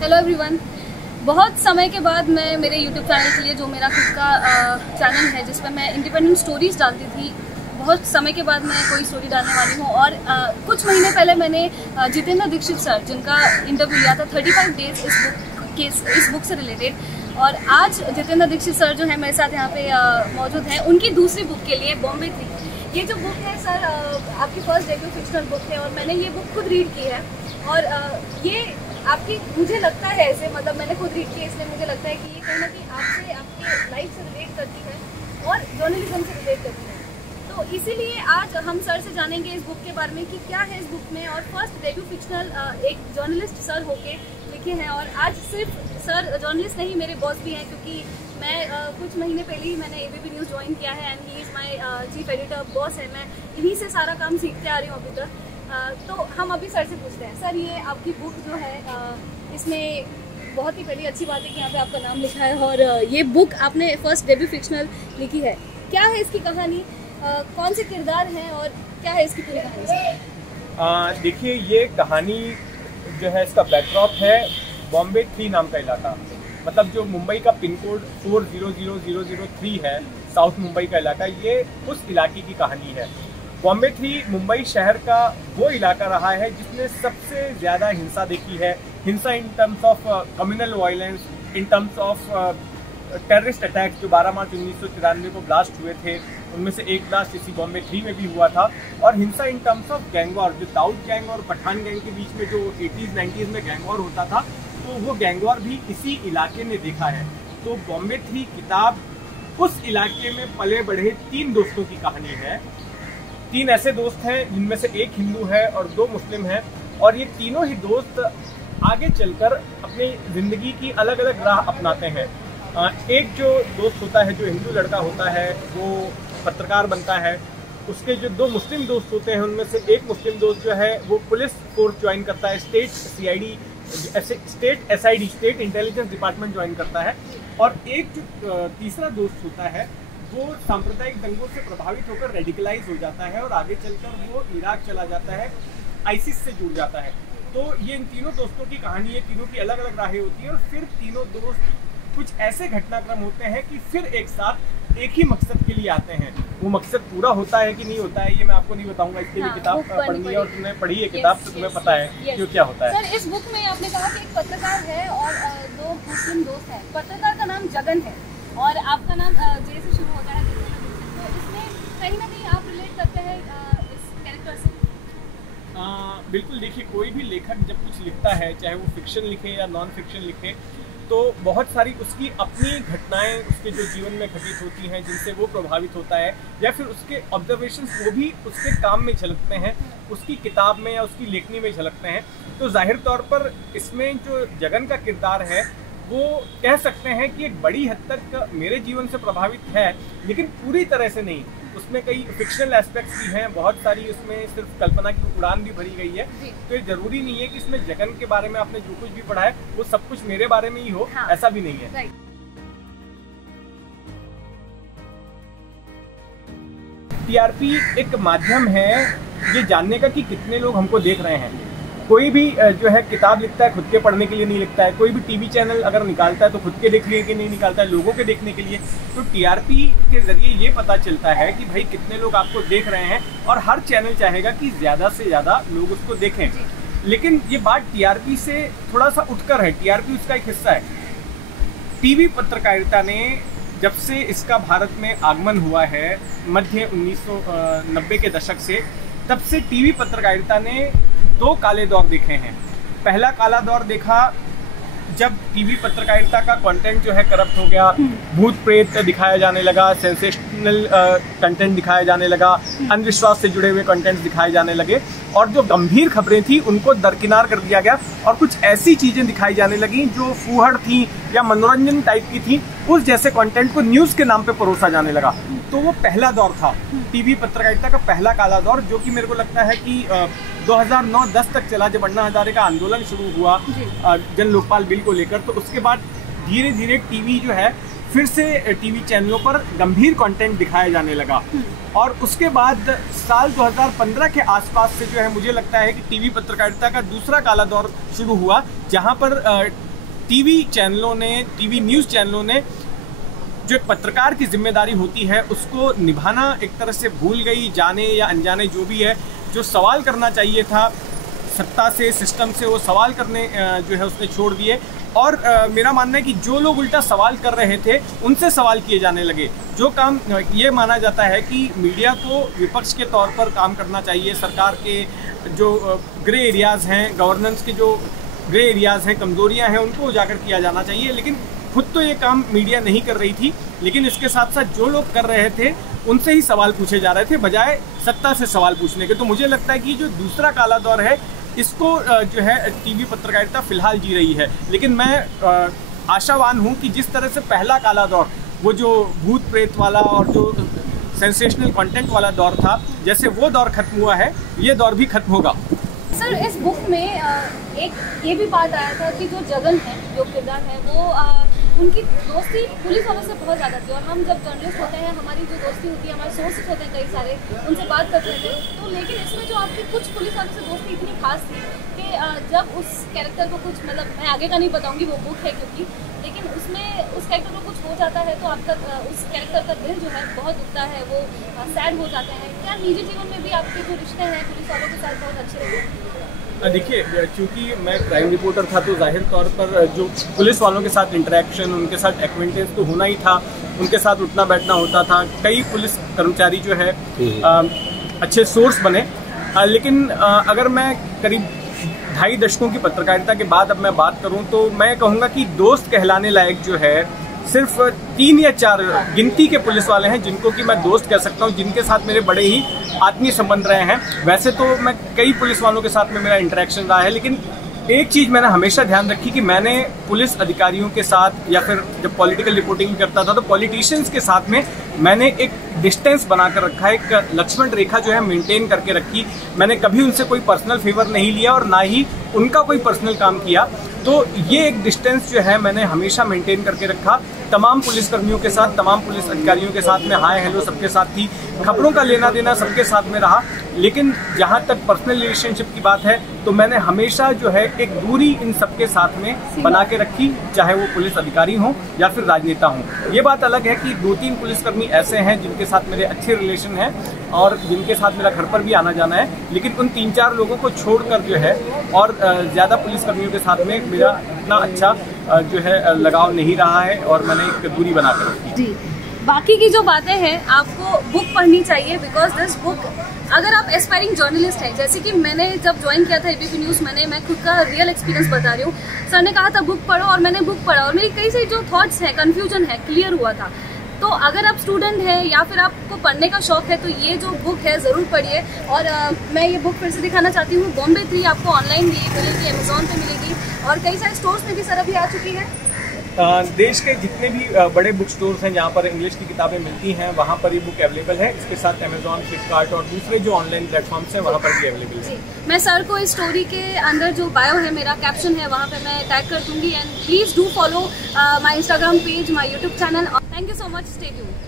Hello everyone. बहुत समय के बाद मैं मेरे यूट्यूब चैनल के लिए, जो मेरा खुद का चैनल है जिस पर मैं इंडिपेंडेंट स्टोरीज डालती थी, बहुत समय के बाद मैं कोई स्टोरी डालने वाली हूँ। और कुछ महीने पहले मैंने जितेंद्र दीक्षित सर, जिनका इंटरव्यू लिया था 35 डेज इस बुक से रिलेटेड। और आज जितेंद्र दीक्षित सर जो है मेरे साथ यहाँ पे मौजूद हैं, उनकी दूसरी बुक के लिए बॉम्बे थी। ये जो बुक है सर, आपकी फर्स्ट डेब्यू फिक्शनल बुक है और मैंने ये बुक खुद रीड की है। और ये आपकी, मुझे लगता है ऐसे, मतलब मैंने खुद रीड की, इसलिए मुझे लगता है कि ये कहीं ना कहीं आपसे, आपके लाइफ से रिलेट करती है और जर्नलिज्म से रिलेट करती है। तो इसीलिए आज हम सर से जानेंगे इस बुक के बारे में कि क्या है इस बुक में। और फर्स्ट डेब्यू फिक्शनल एक जर्नलिस्ट सर होके लिखे हैं। और आज सिर्फ सर जर्नलिस्ट नहीं, मेरे बॉस भी हैं, क्योंकि मैं कुछ महीने पहले ही मैंने ABP न्यूज़ ज्वाइन किया है and he is my chief editor, boss है। मैं इन्हीं से सारा काम सीखते आ रही हूँ अभी तक। तो हम अभी सर से पूछते हैं, सर ये आपकी बुक जो है, इसमें बहुत ही पहली अच्छी बात है कि यहाँ पे आपका नाम लिखा है और ये बुक आपने फर्स्ट डेब्यू फिक्शनल लिखी है। क्या है इसकी कहानी, कौन से किरदार हैं और क्या है इसकी पूरी कहानी? देखिए, ये कहानी जो है, इसका बैकड्रॉप है बॉम्बे 3 नाम का इलाका। मतलब जो मुंबई का पिन कोड 400003 है, साउथ मुंबई का इलाका, ये उस इलाके की कहानी है। बॉम्बे 3 मुंबई शहर का वो इलाका रहा है जिसने सबसे ज़्यादा हिंसा देखी है। हिंसा in terms of communal violence, in terms of terrorist attacks जो 12 मार्च 1993 को ब्लास्ट हुए थे, उनमें से एक ब्लास्ट इसी बॉम्बे 3 में भी हुआ था। और हिंसा in terms of gang war, जो दाऊद गैंग और पठान गैंग के बीच में जो 80s-90s में गैंग वॉर होता था, तो वो गैंग वॉर भी इसी इलाके ने देखा है। तो बॉम्बे 3 किताब उस इलाके में पले बढ़े 3 दोस्तों की कहानी है। 3 ऐसे दोस्त हैं जिनमें से एक हिंदू है और 2 मुस्लिम हैं। और ये तीनों ही दोस्त आगे चलकर अपनी ज़िंदगी की अलग अलग राह अपनाते हैं। एक जो दोस्त होता है, जो हिंदू लड़का होता है, वो पत्रकार बनता है। उसके जो 2 मुस्लिम दोस्त होते हैं, उनमें से एक मुस्लिम दोस्त जो है वो पुलिस फोर्स ज्वाइन करता है, state state intelligence department join करता है। और एक जो तीसरा दोस्त होता है, वो सांप्रदायिक दंगों से प्रभावित होकर रेडिकलाइज हो जाता है और आगे चलकर वो इराक चला जाता है, आईसिस से जुड़ जाता है। तो ये इन तीनों दोस्तों की कहानी है। तीनों की अलग अलग राहें होती हैं और फिर तीनों दोस्त कुछ ऐसे घटनाक्रम होते हैं कि फिर एक साथ एक ही मकसद के लिए आते हैं। वो मकसद पूरा होता है कि नहीं होता है, ये मैं आपको नहीं बताऊंगा। इसके लिए किताब पढ़नी है और तुमने पढ़ी है किताब, तो तुम्हें पता है कि क्या होता है। सर, इस बुक में आपने कहा कि एक पत्रकार है और 2 मुस्लिम दोस्त हैं। पत्रकार का नाम जगन है और आपका नाम जे से शुरू होता है। तो इसमें कहीं ना कहीं आप रिलेट करते हैं इस कैरेक्टर से? बिल्कुल। देखिए, कोई भी लेखक जब कुछ लिखता है, चाहे वो फिक्शन लिखे या नॉन फिक्शन लिखे, तो बहुत सारी उसकी अपनी घटनाएं उसके जो जीवन में घटित होती हैं, जिनसे वो प्रभावित होता है, या फिर उसके ऑब्जर्वेशंस वो भी उसके काम में झलकते हैं, उसकी किताब में या उसकी लेखनी में झलकते हैं। तो जाहिर तौर पर इसमें जो जगन का किरदार है, वो कह सकते हैं कि एक बड़ी हद तक मेरे जीवन से प्रभावित है, लेकिन पूरी तरह से नहीं। उसमें कई फिक्शनल एस्पेक्ट्स भी हैं, बहुत सारी उसमें सिर्फ कल्पना की उड़ान भी भरी गई है। तो ये जरूरी नहीं है कि इसमें जगन के बारे में आपने जो कुछ भी पढ़ा है वो सब कुछ मेरे बारे में ही हो। हाँ। ऐसा भी नहीं है। TRP एक माध्यम है ये जानने का कि कितने लोग हमको देख रहे हैं। कोई भी जो है किताब लिखता है खुद के पढ़ने के लिए नहीं लिखता है। कोई भी टीवी चैनल अगर निकालता है तो खुद के देखने के नहीं निकालता है, लोगों के देखने के लिए। तो TRP के जरिए ये पता चलता है कि भाई कितने लोग आपको देख रहे हैं, और हर चैनल चाहेगा कि ज़्यादा से ज़्यादा लोग उसको देखें। लेकिन ये बात TRP से थोड़ा सा उठकर है। TRP उसका एक हिस्सा है। टीवी पत्रकारिता ने, जब से इसका भारत में आगमन हुआ है मध्य 1990 के दशक से, तब से टीवी पत्रकारिता ने 2 काले दौर देखे हैं। पहला काला दौर देखा जब टीवी पत्रकारिता का कंटेंट जो है करप्ट हो गया, भूत प्रेत दिखाया जाने लगा, सेंसेशनल कंटेंट दिखाया जाने लगा, अंधविश्वास से जुड़े हुए कंटेंट दिखाए जाने लगे, और जो गंभीर खबरें थी उनको दरकिनार कर दिया गया और कुछ ऐसी चीजें दिखाई जाने लगी जो फूहड़ थी या मनोरंजन टाइप की थी। उस जैसे कंटेंट को न्यूज के नाम पे परोसा जाने लगा। तो वो पहला दौर था टीवी पत्रकारिता का, पहला काला दौर, जो कि मेरे को लगता है कि 2009-10 तक चला, जब अन्ना हजारे का आंदोलन शुरू हुआ जन लोकपाल बिल को लेकर। तो उसके बाद धीरे धीरे टीवी जो है फिर से टीवी चैनलों पर गंभीर कंटेंट दिखाया जाने लगा। और उसके बाद साल 2015 के आसपास से जो है मुझे लगता है कि टीवी पत्रकारिता का दूसरा काला दौर शुरू हुआ, जहां पर टीवी चैनलों ने, टीवी न्यूज़ चैनलों ने जो एक पत्रकार की जिम्मेदारी होती है उसको निभाना एक तरह से भूल गई, जाने या अनजाने जो भी है। जो सवाल करना चाहिए था सत्ता से, सिस्टम से, वो सवाल करने जो है उसने छोड़ दिए। और मेरा मानना है कि जो लोग उल्टा सवाल कर रहे थे उनसे सवाल किए जाने लगे। जो काम ये माना जाता है कि मीडिया को विपक्ष के तौर पर काम करना चाहिए, सरकार के जो ग्रे एरियाज़ हैं, गवर्नेंस के जो ग्रे एरियाज़ हैं, कमजोरियां हैं, उनको उजागर किया जाना चाहिए। लेकिन खुद तो ये काम मीडिया नहीं कर रही थी, लेकिन इसके साथ साथ जो लोग कर रहे थे उनसे ही सवाल पूछे जा रहे थे बजाय सत्ता से सवाल पूछने के। तो मुझे लगता है कि जो दूसरा काला दौर है इसको जो है टीवी पत्रकारिता फिलहाल जी रही है। लेकिन मैं आशावान हूँ कि जिस तरह से पहला काला दौर, वो जो भूत प्रेत वाला और जो सेंसेशनल कंटेंट वाला दौर था, जैसे वो दौर खत्म हुआ है, ये दौर भी खत्म होगा। सर, इस बुक में एक ये भी बात आया था कि जो जगन है, जो किरदार है, वो उनकी दोस्ती पुलिस वालों से बहुत ज़्यादा थी। और हम जब जर्नलिस्ट होते हैं, हमारी जो दोस्ती होती है, हमारे सोर्सेस होते हैं कई सारे, उनसे बात करते थे। तो लेकिन इसमें जो आपकी कुछ पुलिस वालों से दोस्ती इतनी खास थी कि जब उस कैरेक्टर को कुछ, मतलब मैं आगे का नहीं बताऊँगी, वो बुक है क्योंकि, लेकिन उसमें उस कैरेक्टर को कुछ हो जाता है तो आपका उस कैरेक्टर का दिल जो है बहुत दुखता है, वो सैड हो जाते हैं। क्या निजी जीवन में भी आपके जो रिश्ते हैं पुलिस वालों के साथ बहुत अच्छे रहे? देखिए, चूँकि मैं क्राइम रिपोर्टर था तो जाहिर तौर पर जो पुलिस वालों के साथ इंटरेक्शन, उनके साथ एक्वेंटेंस तो होना ही था, उनके साथ उठना बैठना होता था। कई पुलिस कर्मचारी जो है अच्छे सोर्स बने। लेकिन अगर मैं करीब 2.5 दशकों की पत्रकारिता के बाद अब मैं बात करूं तो मैं कहूँगा कि दोस्त कहलाने लायक जो है सिर्फ 3 या 4 गिनती के पुलिस वाले हैं जिनको कि मैं दोस्त कह सकता हूं, जिनके साथ मेरे बड़े ही आत्मीय संबंध रहे हैं। वैसे तो मैं कई पुलिस वालों के साथ में मेरा इंटरेक्शन रहा है, लेकिन एक चीज़ मैंने हमेशा ध्यान रखी कि मैंने पुलिस अधिकारियों के साथ, या फिर जब पॉलिटिकल रिपोर्टिंग करता था तो पॉलिटिशियंस के साथ में मैंने एक डिस्टेंस बनाकर रखा, एक लक्ष्मण रेखा जो है मेंटेन करके रखी। मैंने कभी उनसे कोई पर्सनल फेवर नहीं लिया और ना ही उनका कोई पर्सनल काम किया। तो ये एक डिस्टेंस जो है मैंने हमेशा मेंटेन करके रखा। तमाम पुलिसकर्मियों के साथ, तमाम पुलिस अधिकारियों के साथ में हाय हेलो सबके साथ थी, खबरों का लेना देना सबके साथ में रहा। लेकिन जहाँ तक पर्सनल रिलेशनशिप की बात है तो मैंने हमेशा जो है एक दूरी इन सबके साथ में बना के रखी, चाहे वो पुलिस अधिकारी हों या फिर राजनेता हों। ये बात अलग है कि 2-3 पुलिसकर्मी ऐसे हैं जिनके साथ मेरे अच्छे रिलेशन हैं और जिनके साथ मेरा घर पर भी आना जाना है, लेकिन उन 3-4 लोगों को छोड़कर जो है और ज़्यादा पुलिसकर्मियों के साथ में मेरा इतना अच्छा जो है लगाव नहीं रहा है और मैंने एक दूरी बनाकर रखी। जी, बाकी की जो बातें हैं आपको बुक पढ़नी चाहिए, बिकॉज दिस बुक, अगर आप एस्पायरिंग जर्नलिस्ट हैं, जैसे कि मैंने जब ज्वाइन किया था एबीपी न्यूज़, मैं खुद का रियल एक्सपीरियंस बता रही हूँ। सर ने कहा था बुक पढ़ो और मैंने बुक पढ़ा और मेरी कई सारी जो थॉट्स हैं, कन्फ्यूजन है, क्लियर हुआ था। तो अगर आप स्टूडेंट हैं या फिर आपको पढ़ने का शौक है तो ये जो बुक है ज़रूर पढ़िए। और मैं ये बुक फिर से दिखाना चाहती हूँ। बॉम्बे 3 आपको ऑनलाइन भी मिलेगी, अमेजोन पे मिलेगी और कई सारे स्टोर्स में भी सर अभी आ चुकी है। देश के जितने भी बड़े बुक स्टोर्स हैं जहाँ पर इंग्लिश की किताबें मिलती हैं वहाँ पर ये बुक अवेलेबल है। इसके साथ अमेजोन, फ्लिपकार्ट और दूसरे जो ऑनलाइन प्लेटफॉर्म्स हैं वहाँ पर भी अवेलेबल है। मैं सर को इस स्टोरी के अंदर जो बायो है, मेरा कैप्शन है, वहाँ पे मैं टैग कर दूंगी। And please do follow my Instagram page, my YouTube channel. Thank you so much, stay tuned.